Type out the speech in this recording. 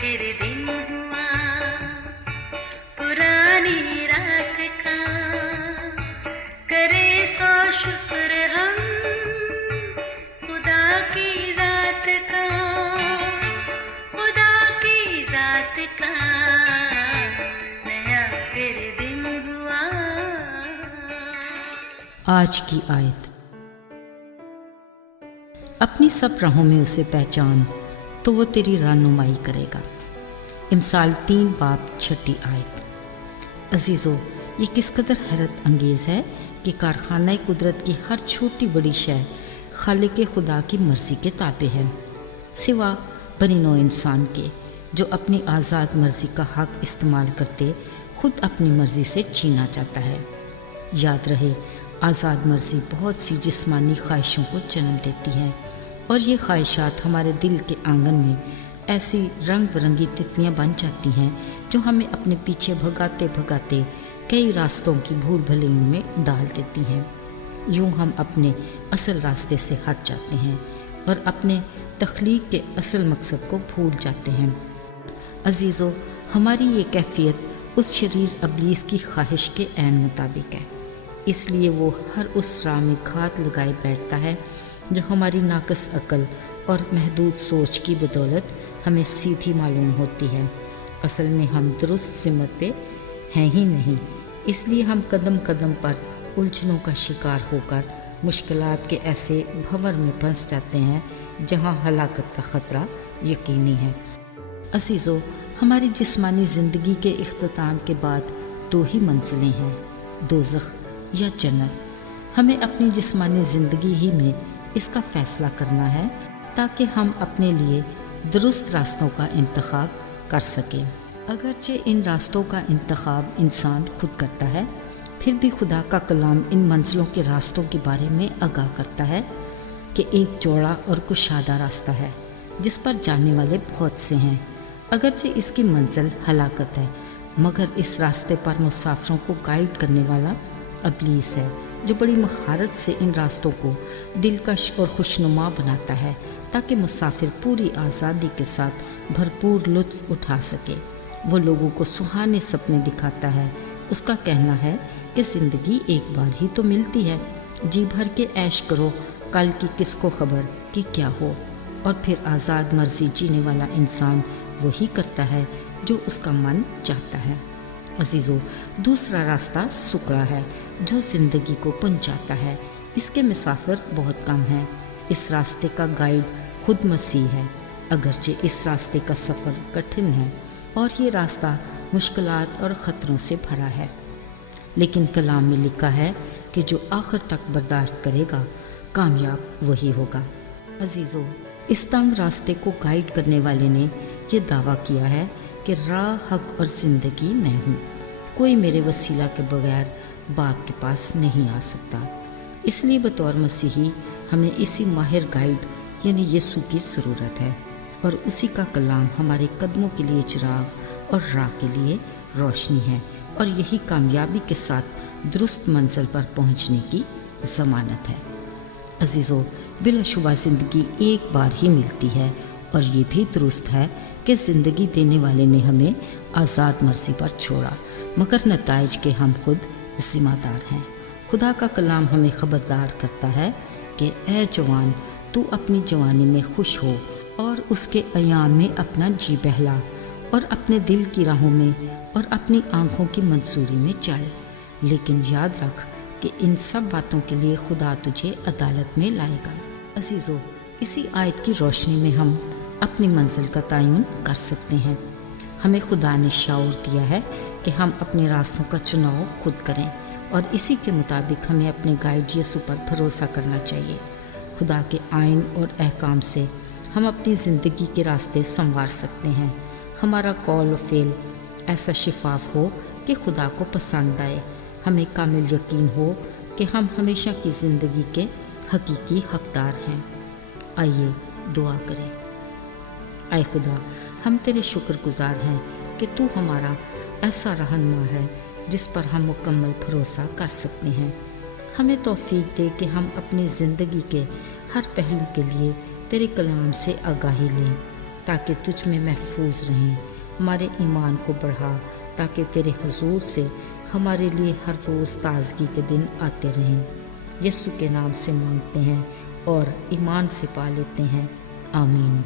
फिर दिन हुआ पुरानी रात का, करे सौ शुक्र हम खुदा की जात का, खुदा की जात का, नया फिर दिन हुआ। आज की आयत। अपनी सब राहों में उसे पहचान तो वो तेरी रहनुमाई करेगा। इमसाल 3 बाब 6 आयत। अजीज़ों, ये किस कदर हैरत अंगेज़ है कि कारखाना कुदरत की हर छोटी बड़ी शय खालिक खुदा की मर्ज़ी के ताबे है, सिवा बनी नौ इंसान के जो अपनी आज़ाद मर्ज़ी का हक़ इस्तेमाल करते खुद अपनी मर्ज़ी से छीना चाहता है। याद रहे, आज़ाद मर्ज़ी बहुत सी जिस्मानी ख्वाहिशों को जन्म देती है और ये ख्वाहिशात हमारे दिल के आंगन में ऐसी रंग बिरंगी तितलियाँ बन जाती हैं जो हमें अपने पीछे भगाते भगाते कई रास्तों की भूल भुलैयों में डाल देती हैं। यूँ हम अपने असल रास्ते से हट जाते हैं और अपने तख्लीक के असल मकसद को भूल जाते हैं। अजीज़ों, हमारी ये कैफियत उस शरीर अबलीस की ख्वाहिश के ऐन मुताबिक है, इसलिए वो हर उस राह में घात लगाए बैठता है जो हमारी नाकस अकल और महदूद सोच की बदौलत हमें सीधी मालूम होती है। असल में हम दुरुस्त सिमत पे हैं ही नहीं, इसलिए हम कदम कदम पर उलझनों का शिकार होकर मुश्किलात के ऐसे भंवर में फंस जाते हैं जहां हलाकत का ख़तरा यकीनी है। अजीज़ों, हमारी जिस्मानी ज़िंदगी के इख्तिताम के बाद 2 ही मंजिलें हैं, दोज़ख या जन्नत। हमें अपनी जिस्मानी ज़िंदगी ही में इसका फ़ैसला करना है ताकि हम अपने लिए दुरुस्त रास्तों का इंतखाब कर सकें। अगरचे इन रास्तों का इंतखाब इंसान खुद करता है, फिर भी खुदा का कलाम इन मंजिलों के रास्तों के बारे में आगाह करता है कि एक चौड़ा और कुशादा रास्ता है जिस पर जाने वाले बहुत से हैं। अगरचे इसकी मंजिल हलाकत है, मगर इस रास्ते पर मुसाफिरों को गाइड करने वाला अबलीस है जो बड़ी महारत से इन रास्तों को दिलकश और खुशनुमा बनाता है ताकि मुसाफिर पूरी आज़ादी के साथ भरपूर लुत्फ़ उठा सके। वो लोगों को सुहाने सपने दिखाता है। उसका कहना है कि ज़िंदगी एक बार ही तो मिलती है, जी भर के ऐश करो, कल की किसको खबर कि क्या हो। और फिर आज़ाद मर्जी जीने वाला इंसान वही करता है जो उसका मन चाहता है। अजीज़ों, दूसरा रास्ता सुकड़ा है जो ज़िंदगी को पहुंचाता है। इसके मुसाफिर बहुत कम हैं। इस रास्ते का गाइड खुद मसीह है, अगरचे इस रास्ते का सफ़र कठिन है और ये रास्ता मुश्किलात और ख़तरों से भरा है, लेकिन कलाम में लिखा है कि जो आखिर तक बर्दाश्त करेगा कामयाब वही होगा। अजीज़ों, इस तंग रास्ते को गाइड करने वाले ने ये दावा किया है कि राह, हक और ज़िंदगी मैं हूँ, कोई मेरे वसीला के बगैर बाप के पास नहीं आ सकता। इसलिए बतौर मसीही हमें इसी माहिर गाइड यानी यीशु की ज़रूरत है और उसी का कलाम हमारे कदमों के लिए चिराग और राह के लिए रोशनी है और यही कामयाबी के साथ दुरुस्त मंजिल पर पहुँचने की ज़मानत है। अजीज़ों, बिलाशुबा ज़िंदगी एक बार ही मिलती है और ये भी दुरुस्त है कि ज़िंदगी देने वाले ने हमें आज़ाद मर्जी पर छोड़ा, मगर नताइज के हम खुद ज़िम्मेदार हैं। खुदा का कलाम हमें ख़बरदार करता है कि ए जवान, तू अपनी जवानी में खुश हो और उसके अयाम में अपना जी बहला और अपने दिल की राहों में और अपनी आँखों की मंसूरी में चल, लेकिन याद रख कि इन सब बातों के लिए खुदा तुझे अदालत में लाएगा। अजीज़ों, इसी आयत की रोशनी में हम अपनी मंजिल का तयन कर सकते हैं। हमें खुदा ने शऊर दिया है कि हम अपने रास्तों का चुनाव खुद करें और इसी के मुताबिक हमें अपने गाइड यीशु पर भरोसा करना चाहिए। खुदा के आइन और अहकाम से हम अपनी ज़िंदगी के रास्ते संवार सकते हैं। हमारा कौल व फ़ेल ऐसा शिफाफ हो कि खुदा को पसंद आए। हमें कामिल यकीन हो कि हम हमेशा की ज़िंदगी के हकीकी हकदार हैं। आइए दुआ करें। आए खुदा, हम तेरे शुक्रगुजार हैं कि तू हमारा ऐसा रहनुमा है जिस पर हम मुकम्मल भरोसा कर सकते हैं। हमें तौफीक दे कि हम अपनी ज़िंदगी के हर पहलू के लिए तेरे कलाम से आगाही लें تاکہ تجھ میں محفوظ رہیں. ہمارے ایمان کو بڑھا تاکہ تیرے حضور سے ہمارے لیے ہر روز تازگی کے دن آتے رہیں. یسوع کے نام سے مانگتے ہیں اور ایمان سے پا لیتے ہیں. آمین.